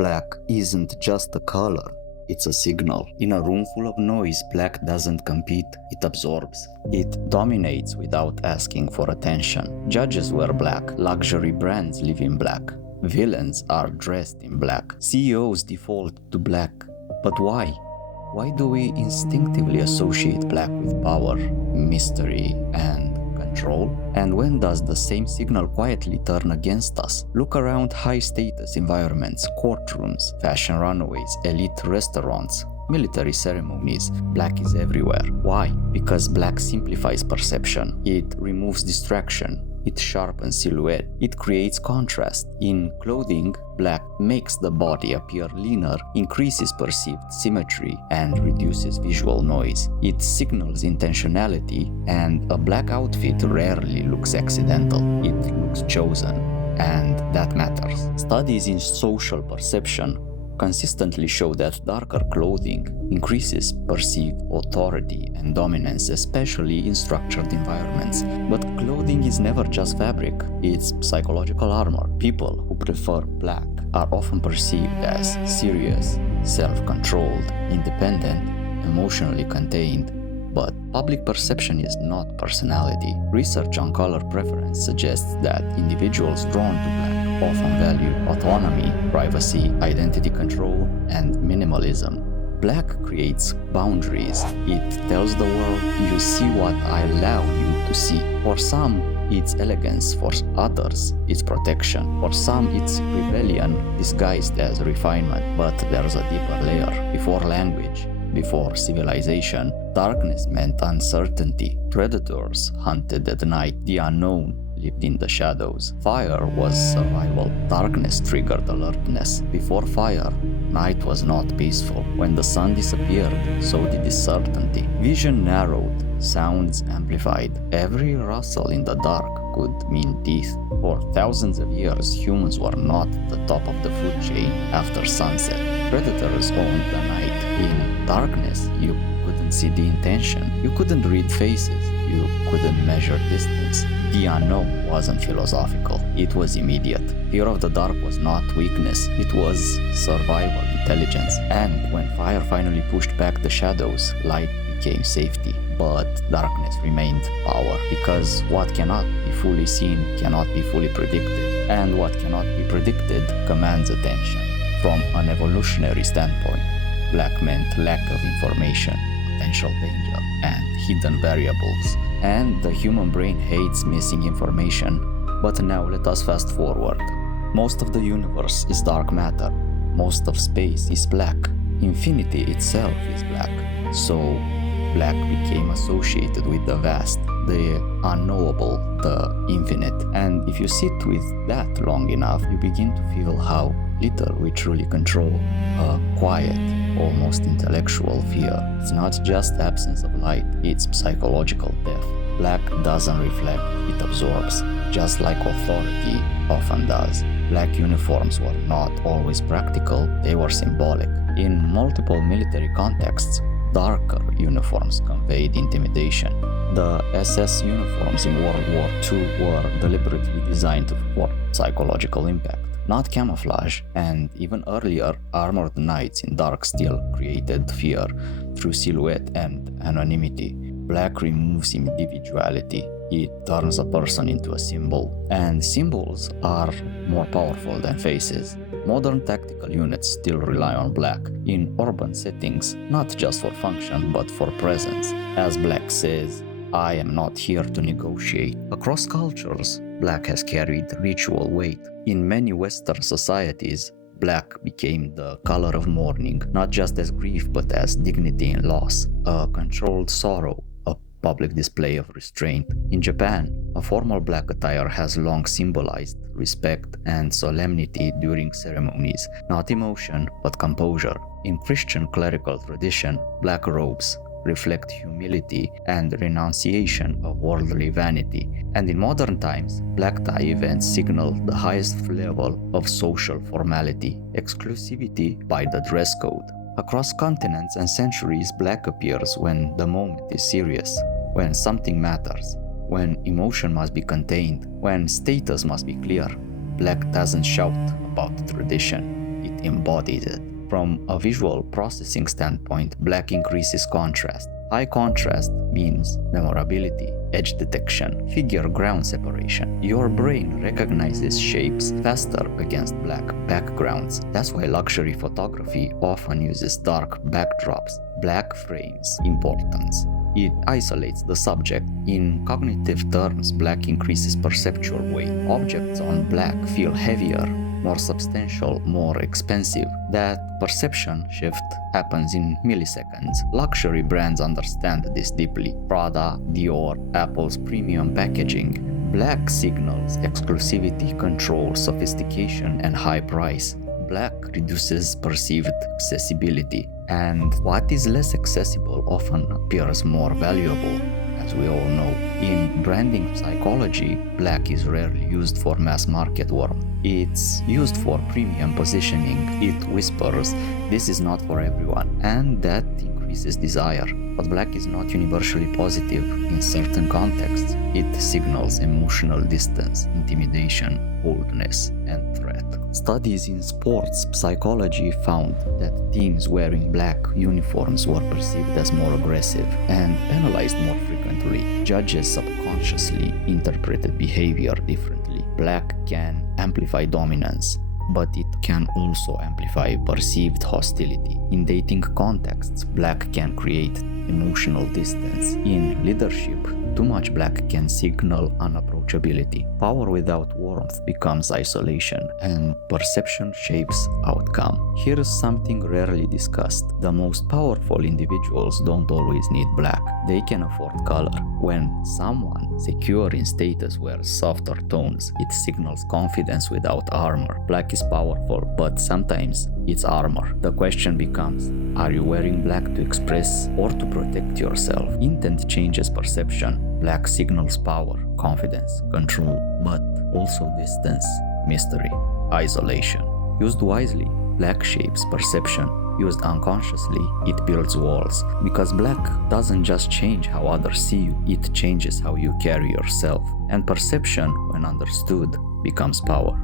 Black isn't just a color, it's a signal. In a room full of noise, black doesn't compete, it absorbs. It dominates without asking for attention. Judges wear black, luxury brands live in black, villains are dressed in black, CEOs default to black. But why? Why do we instinctively associate black with power, mystery, and control? And when does the same signal quietly turn against us? Look around high-status environments, courtrooms, fashion runways, elite restaurants, military ceremonies. Black is everywhere. Why? Because black simplifies perception. It removes distraction. It sharpens silhouette. It creates contrast. In clothing, black makes the body appear leaner, increases perceived symmetry, and reduces visual noise. It signals intentionality, and a black outfit rarely looks accidental. It looks chosen, and that matters. Studies in social perception consistently show that darker clothing increases perceived authority and dominance, especially in structured environments. But clothing is never just fabric, it's psychological armor. People who prefer black are often perceived as serious, self-controlled, independent, emotionally contained. But public perception is not personality. Research on color preference suggests that individuals drawn to black often value autonomy, privacy, identity control, and minimalism. Black creates boundaries. It tells the world, you see what I allow you to see. For some, it's elegance. For others, it's protection. For some, it's rebellion disguised as refinement. But there's a deeper layer. Before language, before civilization, darkness meant uncertainty. Predators hunted at night. The unknown lived in the shadows. Fire was survival. Darkness triggered alertness. Before fire, night was not peaceful. When the sun disappeared, so did the certainty. Vision narrowed, sounds amplified. Every rustle in the dark could mean teeth. For thousands of years, humans were not the top of the food chain after sunset. Predators owned the night. In darkness, you couldn't see the intention. You couldn't read faces. You couldn't measure distance. The unknown wasn't philosophical. It was immediate. Fear of the dark was not weakness. It was survival intelligence. And when fire finally pushed back the shadows, light became safety. But darkness remained power, because what cannot be fully seen cannot be fully predicted. And what cannot be predicted commands attention. From an evolutionary standpoint, black meant lack of information, potential danger, and hidden variables. And the human brain hates missing information. But now let us fast forward. Most of the universe is dark matter. Most of space is black. Infinity itself is black. So black became associated with the vast, the unknowable, the infinite. And if you sit with that long enough, you begin to feel how little we truly control. A quiet, almost intellectual fear. It's not just absence of light, it's psychological death. Black doesn't reflect, it absorbs, just like authority often does. Black uniforms were not always practical, they were symbolic. In multiple military contexts, darker uniforms conveyed intimidation. The SS uniforms in World War II were deliberately designed for psychological impact, not camouflage, and even earlier, armored knights in dark steel created fear through silhouette and anonymity. Black removes individuality. It turns a person into a symbol, and symbols are more powerful than faces. Modern tactical units still rely on black in urban settings, not just for function, but for presence. As black says, I am not here to negotiate. Across cultures, black has carried ritual weight. In many Western societies, black became the color of mourning, not just as grief, but as dignity and loss, a controlled sorrow, a public display of restraint. In Japan, a formal black attire has long symbolized respect and solemnity during ceremonies, not emotion, but composure. In Christian clerical tradition, black robes reflect humility and renunciation of worldly vanity. And in modern times, black tie events signal the highest level of social formality, exclusivity by the dress code. Across continents and centuries, black appears when the moment is serious, when something matters, when emotion must be contained, when status must be clear. Black doesn't shout about tradition, it it embodies it. From a visual processing standpoint, black increases contrast. High contrast means memorability, edge detection, figure ground separation. Your brain recognizes shapes faster against black backgrounds. That's why luxury photography often uses dark backdrops. Black frames importance. It isolates the subject. In cognitive terms, black increases perceptual weight. Objects on black feel heavier, more substantial, more expensive. That perception shift happens in milliseconds. Luxury brands understand this deeply. Prada, Dior, Apple's premium packaging. Black signals exclusivity, control, sophistication, and high price. Black reduces perceived accessibility, and what is less accessible often appears more valuable. As we all know, in branding psychology, black is rarely used for mass market warmth. It's used for premium positioning. It whispers, this is not for everyone, and that increases desire. But black is not universally positive. In certain contexts, it signals emotional distance, intimidation, boldness, and threat. Studies in sports psychology found that teams wearing black uniforms were perceived as more aggressive and penalized more frequently. Judges subconsciously interpreted behavior differently. Black can amplify dominance, but it can also amplify perceived hostility. In dating contexts, black can create emotional distance. In leadership, too much black can signal unapproachability. Power without warmth becomes isolation, and perception shapes outcome. Here's something rarely discussed. The most powerful individuals don't always need black. They can afford color. When someone secure in status wears softer tones, it signals confidence without armor. Black is powerful, but sometimes it's armor. The question becomes, are you wearing black to express or to protect yourself? Intent changes perception. Black signals power, confidence, control, but also distance, mystery, isolation. Used wisely, black shapes perception. Used unconsciously, it builds walls. Because black doesn't just change how others see you, it changes how you carry yourself. And perception, when understood, becomes power.